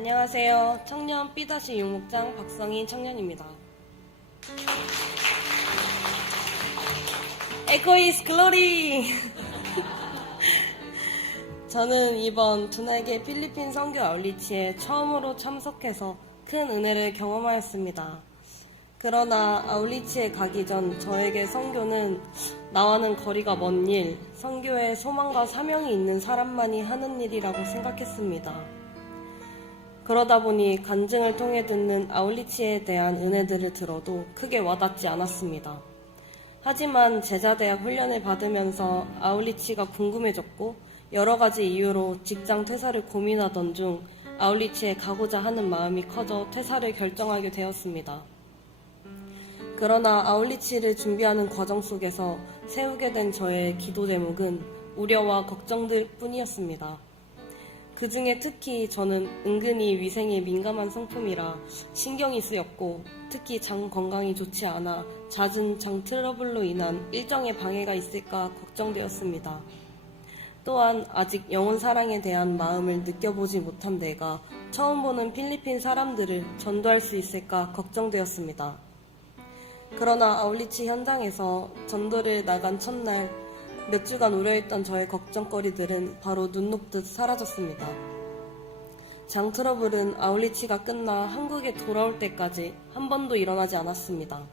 안녕하세요. 청년 B-6목장 박성희 청년입니다. 에코 이스 글로리! 저는 이번 두날개 필리핀 선교 아울리치에 처음으로 참석해서 큰 은혜를 경험하였습니다. 그러나 아울리치에 가기 전 저에게 선교는 나와는 거리가 먼 일, 선교에 소망과 사명이 있는 사람만이 하는 일이라고 생각했습니다. 그러다 보니 간증을 통해 듣는 아울리치에 대한 은혜들을 들어도 크게 와닿지 않았습니다. 하지만 제자대학 훈련을 받으면서 아울리치가 궁금해졌고 여러 가지 이유로 직장 퇴사를 고민하던 중 아울리치에 가고자 하는 마음이 커져 퇴사를 결정하게 되었습니다. 그러나 아울리치를 준비하는 과정 속에서 세우게 된 저의 기도 제목은 우려와 걱정들 뿐이었습니다. 그 중에 특히 저는 은근히 위생에 민감한 성품이라 신경이 쓰였고 특히 장 건강이 좋지 않아 잦은 장 트러블로 인한 일정에 방해가 있을까 걱정되었습니다. 또한 아직 영혼 사랑에 대한 마음을 느껴보지 못한 내가 처음 보는 필리핀 사람들을 전도할 수 있을까 걱정되었습니다. 그러나 아울리치 현장에서 전도를 나간 첫날 몇 주간 우려했던 저의 걱정거리들은 바로 눈 녹듯 사라졌습니다. 장 트러블은 아울리치가 끝나 한국에 돌아올 때까지 한 번도 일어나지 않았습니다.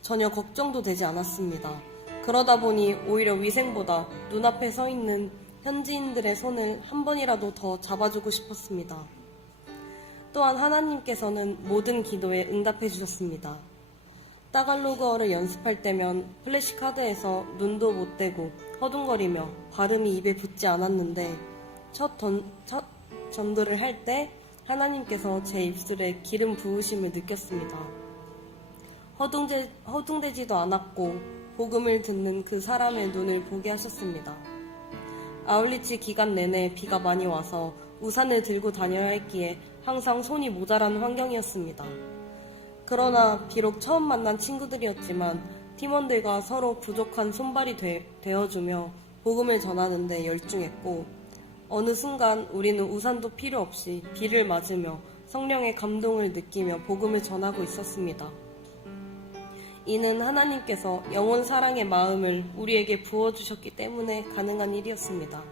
전혀 걱정도 되지 않았습니다. 그러다 보니 오히려 위생보다 눈앞에 서 있는 현지인들의 손을 한 번이라도 더 잡아주고 싶었습니다. 또한 하나님께서는 모든 기도에 응답해 주셨습니다. 따갈로그어를 연습할 때면 플래시카드에서 눈도 못 떼고 허둥거리며 발음이 입에 붙지 않았는데 첫 전도를 할 때 하나님께서 제 입술에 기름 부으심을 느꼈습니다. 허둥대지도 않았고 복음을 듣는 그 사람의 눈을 보게 하셨습니다. 아울리치 기간 내내 비가 많이 와서 우산을 들고 다녀야 했기에 항상 손이 모자란 환경이었습니다. 그러나 비록 처음 만난 친구들이었지만 팀원들과 서로 부족한 손발이 되어주며 복음을 전하는 데 열중했고 어느 순간 우리는 우산도 필요 없이 비를 맞으며 성령의 감동을 느끼며 복음을 전하고 있었습니다. 이는 하나님께서 영혼 사랑의 마음을 우리에게 부어주셨기 때문에 가능한 일이었습니다.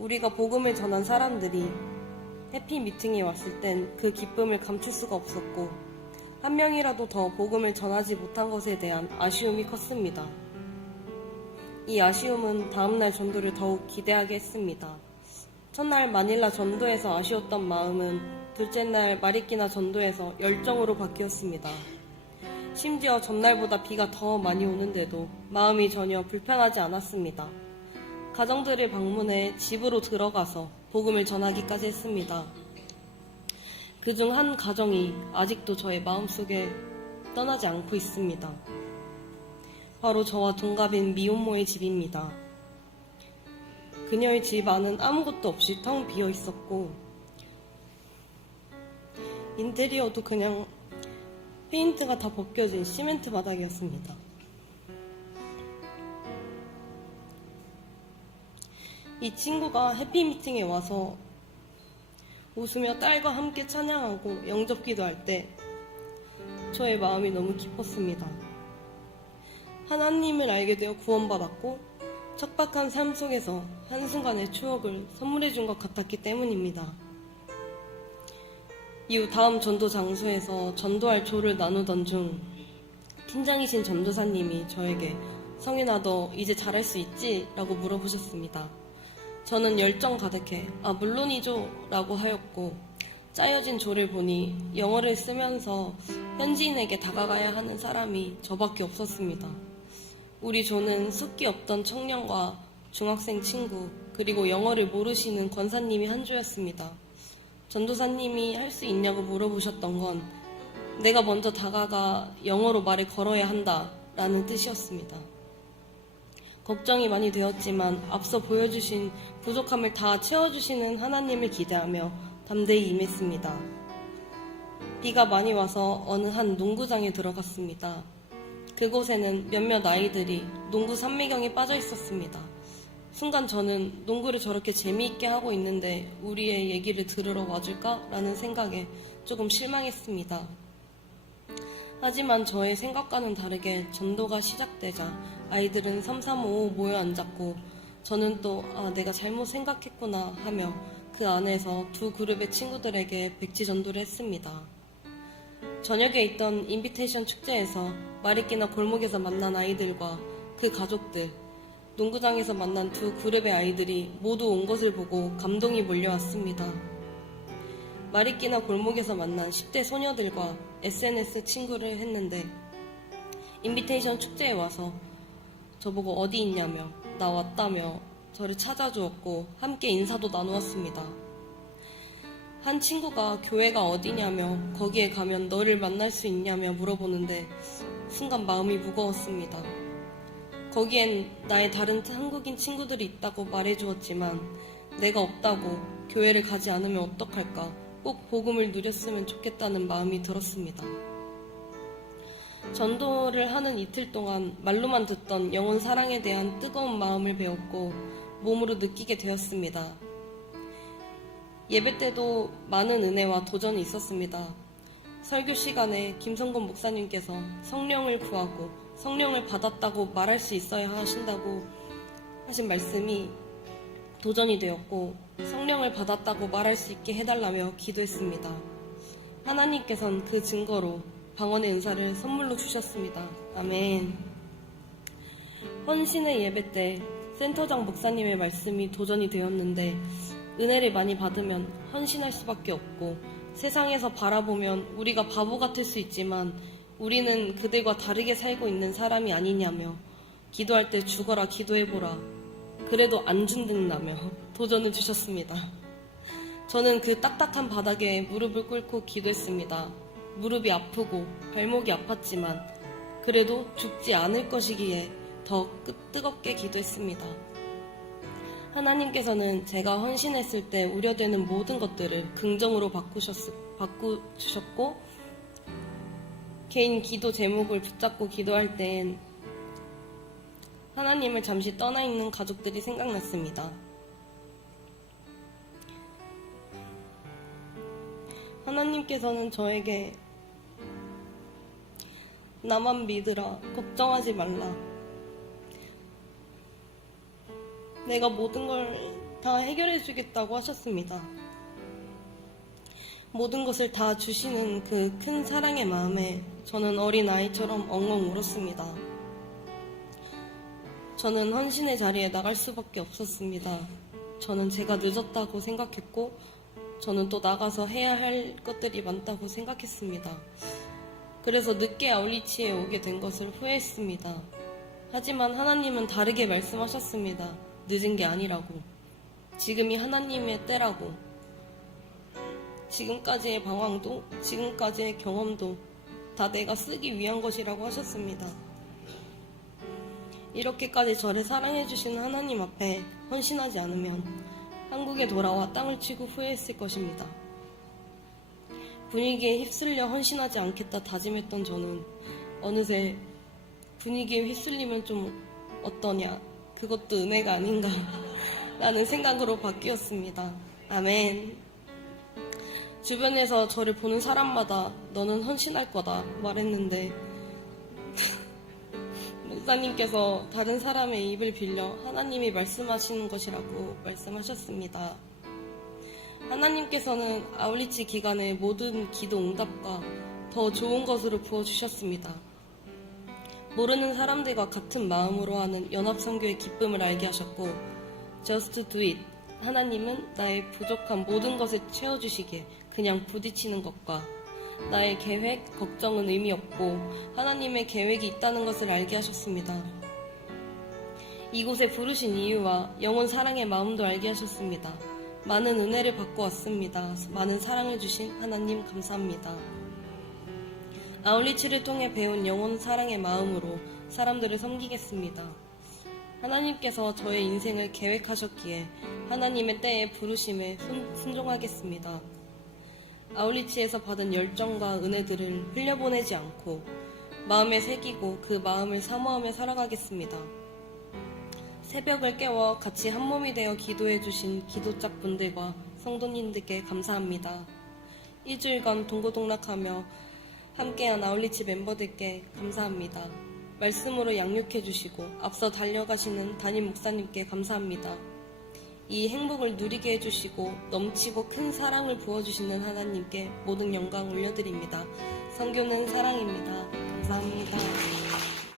우리가 복음을 전한 사람들이 해피 미팅에 왔을 땐 그 기쁨을 감출 수가 없었고 한 명이라도 더 복음을 전하지 못한 것에 대한 아쉬움이 컸습니다. 이 아쉬움은 다음날 전도를 더욱 기대하게 했습니다. 첫날 마닐라 전도에서 아쉬웠던 마음은 둘째 날 마리끼나 전도에서 열정으로 바뀌었습니다. 심지어 전날보다 비가 더 많이 오는데도 마음이 전혀 불편하지 않았습니다. 가정들을 방문해 집으로 들어가서 복음을 전하기까지 했습니다. 그중 한 가정이 아직도 저의 마음속에 떠나지 않고 있습니다. 바로 저와 동갑인 미혼모의 집입니다. 그녀의 집 안은 아무것도 없이 텅 비어 있었고 인테리어도 그냥 페인트가 다 벗겨진 시멘트 바닥이었습니다. 이 친구가 해피미팅에 와서 웃으며 딸과 함께 찬양하고 영접기도 할 때 저의 마음이 너무 기뻤습니다. 하나님을 알게 되어 구원받았고 척박한 삶 속에서 한순간의 추억을 선물해 준 것 같았기 때문입니다. 이후 다음 전도 장소에서 전도할 조를 나누던 중 팀장이신 전도사님이 저에게 성인아 너 이제 잘할 수 있지? 라고 물어보셨습니다. 저는 열정 가득해 물론이죠 라고 하였고 짜여진 조를 보니 영어를 쓰면서 현지인에게 다가가야 하는 사람이 저밖에 없었습니다. 우리 조는 숫기 없던 청년과 중학생 친구 그리고 영어를 모르시는 권사님이 한 조였습니다. 전도사님이 할 수 있냐고 물어보셨던 건 내가 먼저 다가가 영어로 말을 걸어야 한다 라는 뜻이었습니다. 걱정이 많이 되었지만 앞서 보여주신 부족함을 다 채워주시는 하나님을 기대하며 담대히 임했습니다. 비가 많이 와서 어느 한 농구장에 들어갔습니다. 그곳에는 몇몇 아이들이 농구 삼매경에 빠져 있었습니다. 순간 저는 농구를 저렇게 재미있게 하고 있는데 우리의 얘기를 들으러 와줄까? 라는 생각에 조금 실망했습니다. 하지만 저의 생각과는 다르게 전도가 시작되자 아이들은 335 모여 앉았고 저는 또 내가 잘못 생각했구나 하며 그 안에서 두 그룹의 친구들에게 백지 전도를 했습니다. 저녁에 있던 인비테이션 축제에서 마리끼나 골목에서 만난 아이들과 그 가족들, 농구장에서 만난 두 그룹의 아이들이 모두 온 것을 보고 감동이 몰려왔습니다. 마리끼나 골목에서 만난 10대 소녀들과 SNS 친구를 했는데 인비테이션 축제에 와서 저보고 어디 있냐며 나 왔다며 저를 찾아주었고 함께 인사도 나누었습니다. 한 친구가 교회가 어디냐며 거기에 가면 너를 만날 수 있냐며 물어보는데 순간 마음이 무거웠습니다. 거기엔 나의 다른 한국인 친구들이 있다고 말해주었지만 내가 없다고 교회를 가지 않으면 어떡할까 꼭 복음을 누렸으면 좋겠다는 마음이 들었습니다. 전도를 하는 이틀 동안 말로만 듣던 영혼 사랑에 대한 뜨거운 마음을 배웠고 몸으로 느끼게 되었습니다. 예배 때도 많은 은혜와 도전이 있었습니다. 설교 시간에 김성곤 목사님께서 성령을 구하고 성령을 받았다고 말할 수 있어야 하신다고 하신 말씀이 도전이 되었고 성령을 받았다고 말할 수 있게 해달라며 기도했습니다. 하나님께서는 그 증거로 방언의 은사를 선물로 주셨습니다. 아멘. 헌신의 예배 때 센터장 목사님의 말씀이 도전이 되었는데 은혜를 많이 받으면 헌신할 수밖에 없고 세상에서 바라보면 우리가 바보 같을 수 있지만 우리는 그들과 다르게 살고 있는 사람이 아니냐며 기도할 때 죽어라 기도해보라 그래도 안 죽는다며 도전을 주셨습니다. 저는 그 딱딱한 바닥에 무릎을 꿇고 기도했습니다. 무릎이 아프고 발목이 아팠지만 그래도 죽지 않을 것이기에 더 뜨겁게 기도했습니다. 하나님께서는 제가 헌신했을 때 우려되는 모든 것들을 긍정으로 바꾸셨고 개인 기도 제목을 붙잡고 기도할 땐 하나님을 잠시 떠나 있는 가족들이 생각났습니다. 하나님께서는 저에게 나만 믿으라, 걱정하지 말라. 내가 모든 걸 다 해결해 주겠다고 하셨습니다. 모든 것을 다 주시는 그 큰 사랑의 마음에 저는 어린아이처럼 엉엉 울었습니다. 저는 헌신의 자리에 나갈 수밖에 없었습니다. 저는 제가 늦었다고 생각했고 저는 또 나가서 해야 할 것들이 많다고 생각했습니다. 그래서 늦게 아울리치에 오게 된 것을 후회했습니다. 하지만 하나님은 다르게 말씀하셨습니다. 늦은 게 아니라고. 지금이 하나님의 때라고. 지금까지의 방황도 지금까지의 경험도 다 내가 쓰기 위한 것이라고 하셨습니다. 이렇게까지 저를 사랑해주신 하나님 앞에 헌신하지 않으면 한국에 돌아와 땅을 치고 후회했을 것입니다. 분위기에 휩쓸려 헌신하지 않겠다 다짐했던 저는 어느새 분위기에 휩쓸리면 좀 어떠냐, 그것도 은혜가 아닌가 라는 생각으로 바뀌었습니다. 아멘. 주변에서 저를 보는 사람마다 너는 헌신할 거다 말했는데 목사님께서 다른 사람의 입을 빌려 하나님이 말씀하시는 것이라고 말씀하셨습니다. 하나님께서는 아울리치 기간의 모든 기도 응답과 더 좋은 것으로 부어주셨습니다. 모르는 사람들과 같은 마음으로 하는 연합선교의 기쁨을 알게 하셨고 Just do it. 하나님은 나의 부족한 모든 것을 채워주시기에 그냥 부딪히는 것과 나의 계획, 걱정은 의미 없고 하나님의 계획이 있다는 것을 알게 하셨습니다. 이곳에 부르신 이유와 영혼 사랑의 마음도 알게 하셨습니다. 많은 은혜를 받고 왔습니다. 많은 사랑을 주신 하나님 감사합니다. 아울리치를 통해 배운 영혼 사랑의 마음으로 사람들을 섬기겠습니다. 하나님께서 저의 인생을 계획하셨기에 하나님의 때에 부르심에 순종하겠습니다. 아울리치에서 받은 열정과 은혜들을 흘려보내지 않고 마음에 새기고 그 마음을 사모하며 살아가겠습니다. 새벽을 깨워 같이 한 몸이 되어 기도해 주신 기도짝분들과 성도님들께 감사합니다. 일주일간 동고동락하며 함께한 아울리치 멤버들께 감사합니다. 말씀으로 양육해 주시고 앞서 달려가시는 담임 목사님께 감사합니다. 이 행복을 누리게 해주시고 넘치고 큰 사랑을 부어주시는 하나님께 모든 영광 올려드립니다. 선교는 사랑입니다. 감사합니다.